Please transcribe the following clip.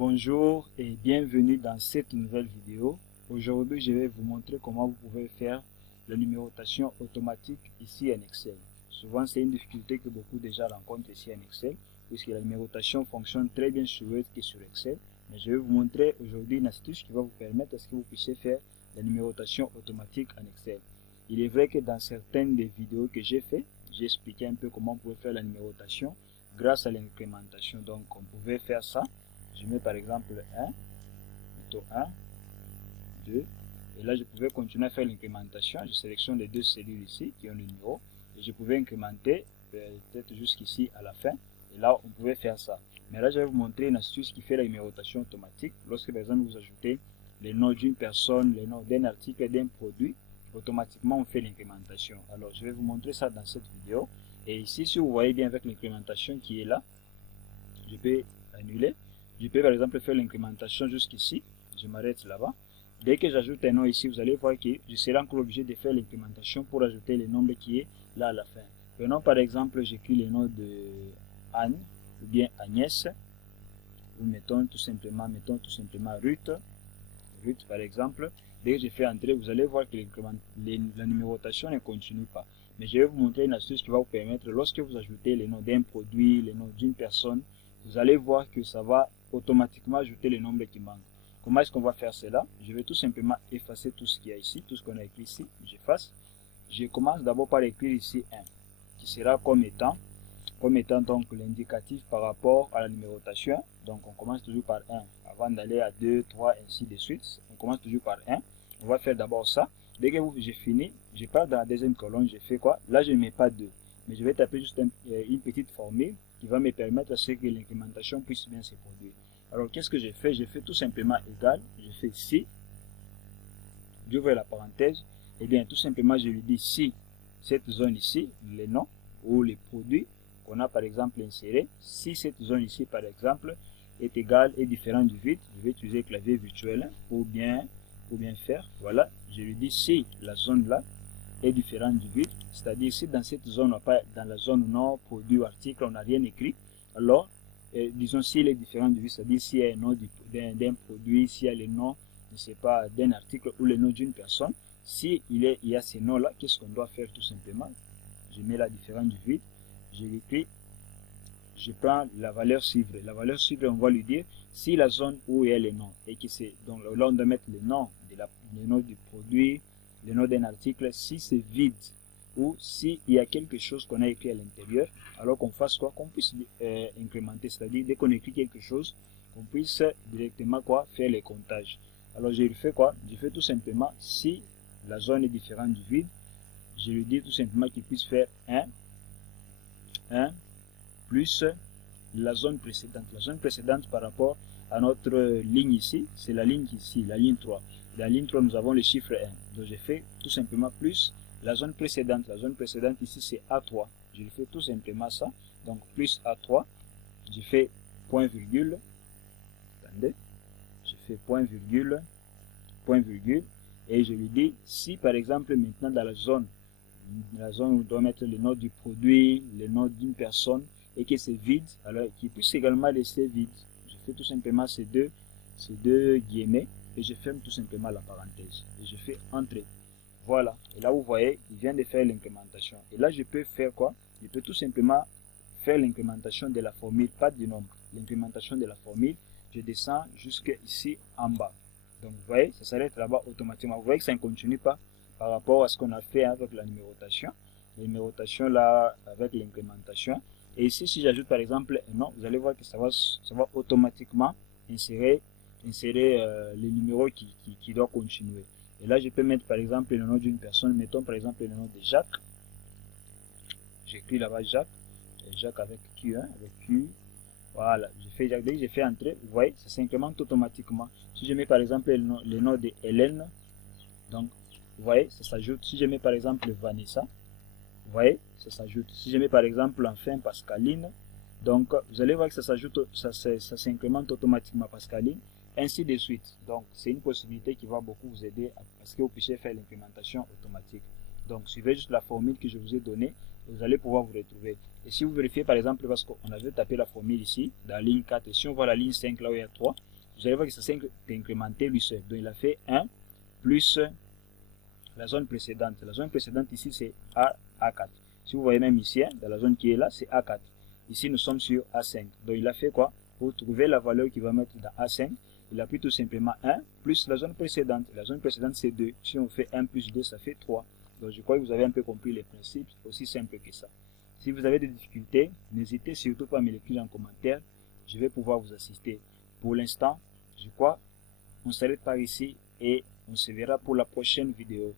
Bonjour et bienvenue dans cette nouvelle vidéo. Aujourd'hui, je vais vous montrer comment vous pouvez faire la numérotation automatique ici en Excel. Souvent, c'est une difficulté que beaucoup déjà rencontrent ici en Excel, puisque la numérotation fonctionne très bien sur Word et sur Excel. Mais je vais vous montrer aujourd'hui une astuce qui va vous permettre que vous puissiez faire la numérotation automatique en Excel. Il est vrai que dans certaines des vidéos que j'ai fait, j'ai expliqué un peu comment on pouvait faire la numérotation grâce à l'incrémentation. Donc, on pouvait faire ça. Je mets par exemple 1, plutôt 1, 2, et là je pouvais continuer à faire l'incrémentation. Je sélectionne les deux cellules ici qui ont le numéro, et je pouvais incrémenter peut-être jusqu'ici à la fin, et là on pouvait faire ça. Mais là je vais vous montrer une astuce qui fait la numérotation automatique. Lorsque par exemple vous ajoutez les noms d'une personne, les noms d'un article et d'un produit, automatiquement on fait l'incrémentation. Alors je vais vous montrer ça dans cette vidéo, et ici si vous voyez bien avec l'incrémentation qui est là, je peux annuler. Je peux par exemple faire l'incrémentation jusqu'ici, je m'arrête là-bas. Dès que j'ajoute un nom ici, vous allez voir que je serai encore obligé de faire l'incrémentation pour ajouter le nombre qui est là à la fin. Prenons par exemple, j'écris le nom de Anne ou bien Agnès, ou mettons tout simplement Ruth, Ruth par exemple. Dès que je fais entrer, vous allez voir que la numérotation ne continue pas. Mais je vais vous montrer une astuce qui va vous permettre, lorsque vous ajoutez le nom d'un produit, le nom d'une personne, vous allez voir que ça va automatiquement ajouter le nombre qui manque. Comment est-ce qu'on va faire cela? Je vais tout simplement effacer tout ce qu'il y a ici, tout ce qu'on a écrit ici, j'efface. Je commence d'abord par écrire ici 1, qui sera comme étant donc l'indicatif par rapport à la numérotation. Donc on commence toujours par 1, avant d'aller à 2, 3, ainsi de suite. On commence toujours par 1. On va faire d'abord ça. Dès que j'ai fini, je pars dans la deuxième colonne, je fais quoi? Là je ne mets pas 2, mais je vais taper juste une petite formule qui va me permettre à ce que l'incrémentation puisse bien se produire. Alors qu'est-ce que j'ai fait? J'ai fait tout simplement égal, je fais si, j'ouvre la parenthèse, et bien tout simplement je lui dis si cette zone ici, les noms ou les produits qu'on a par exemple insérés, si cette zone ici par exemple est égale et différente du vide, je vais utiliser le clavier virtuel pour bien faire. Voilà, je lui dis si la zone là est différente du vide, c'est-à-dire si dans cette zone, dans la zone nom, produit ou article, on n'a rien écrit, alors disons s'il est différent du vide, c'est-à-dire s'il y a un nom d'un produit, s'il y a le nom, je ne sais pas, d'un article ou le nom d'une personne, si il y a ces noms-là, qu'est-ce qu'on doit faire tout simplement? Je mets la différence du vide, je l'écris, je prends la valeur suivre. La valeur suivre, on va lui dire si la zone où il y a les noms, et que c'est donc là on doit mettre le nom du produit, le nom d'un article, si c'est vide ou s'il y a quelque chose qu'on a écrit à l'intérieur, alors qu'on fasse quoi? Qu'on puisse incrémenter, c'est-à-dire dès qu'on écrit quelque chose, qu'on puisse directement quoi? Faire les comptages. Alors je fais quoi? Je fais tout simplement si la zone est différente du vide, je lui dis tout simplement qu'il puisse faire 1 plus la zone précédente. La zone précédente par rapport à notre ligne ici, c'est la ligne ici, la ligne 3. Dans la ligne 3, nous avons le chiffre 1. Donc, je fais tout simplement plus la zone précédente. La zone précédente ici, c'est A3. Je fais tout simplement ça. Donc, plus A3. Je fais point virgule. Attendez. Je fais point virgule. Et je lui dis, si par exemple, maintenant dans la zone où on doit mettre le nom du produit, le nom d'une personne, et que c'est vide, alors qu'il puisse également rester vide. Je fais tout simplement ces deux guillemets, et je ferme tout simplement la parenthèse, et je fais entrer. Voilà, et là vous voyez, il vient de faire l'incrémentation. Et là je peux faire quoi? Je peux tout simplement faire l'incrémentation de la formule, pas du nombre, l'incrémentation de la formule. Je descends jusque ici en bas. Donc vous voyez, ça s'arrête là-bas automatiquement. Vous voyez que ça ne continue pas par rapport à ce qu'on a fait avec la numérotation. La numérotation là, avec l'incrémentation. Et ici, si j'ajoute par exemple un nom, vous allez voir que ça va automatiquement insérer les numéros qui doivent continuer. Et là, je peux mettre par exemple le nom d'une personne. Mettons par exemple le nom de Jacques. J'écris là-bas Jacques. Et Jacques avec Q1, avec Q. Voilà, dès que j'ai fait entrer, vous voyez, ça s'incrémente automatiquement. Si je mets par exemple le nom de Hélène, donc vous voyez, ça s'ajoute. Si je mets par exemple Vanessa, vous voyez, ça s'ajoute. Si je mets par exemple enfin Pascaline, donc vous allez voir que ça s'ajoute, ça s'incrémente automatiquement Pascaline, ainsi de suite. Donc c'est une possibilité qui va beaucoup vous aider à ce que vous puissiez faire l'implémentation automatique. Donc suivez juste la formule que je vous ai donnée, vous allez pouvoir vous retrouver. Et si vous vérifiez par exemple, parce qu'on avait tapé la formule ici, dans la ligne 4, et si on voit la ligne 5 là où il y a 3, vous allez voir que ça s'est incrémenté lui seul. Donc il a fait 1 plus la zone précédente. La zone précédente ici c'est A4. Si vous voyez même ici, dans la zone qui est là, c'est A4. Ici nous sommes sur A5. Donc il a fait quoi? Pour trouver la valeur qu'il va mettre dans A5, il a pris tout simplement 1 plus la zone précédente. La zone précédente c'est 2. Si on fait 1 plus 2, ça fait 3. Donc je crois que vous avez un peu compris les principes, aussi simple que ça. Si vous avez des difficultés, n'hésitez surtout pas à me l'écrire en commentaire. Je vais pouvoir vous assister. Pour l'instant, je crois, on s'arrête par ici et on se verra pour la prochaine vidéo.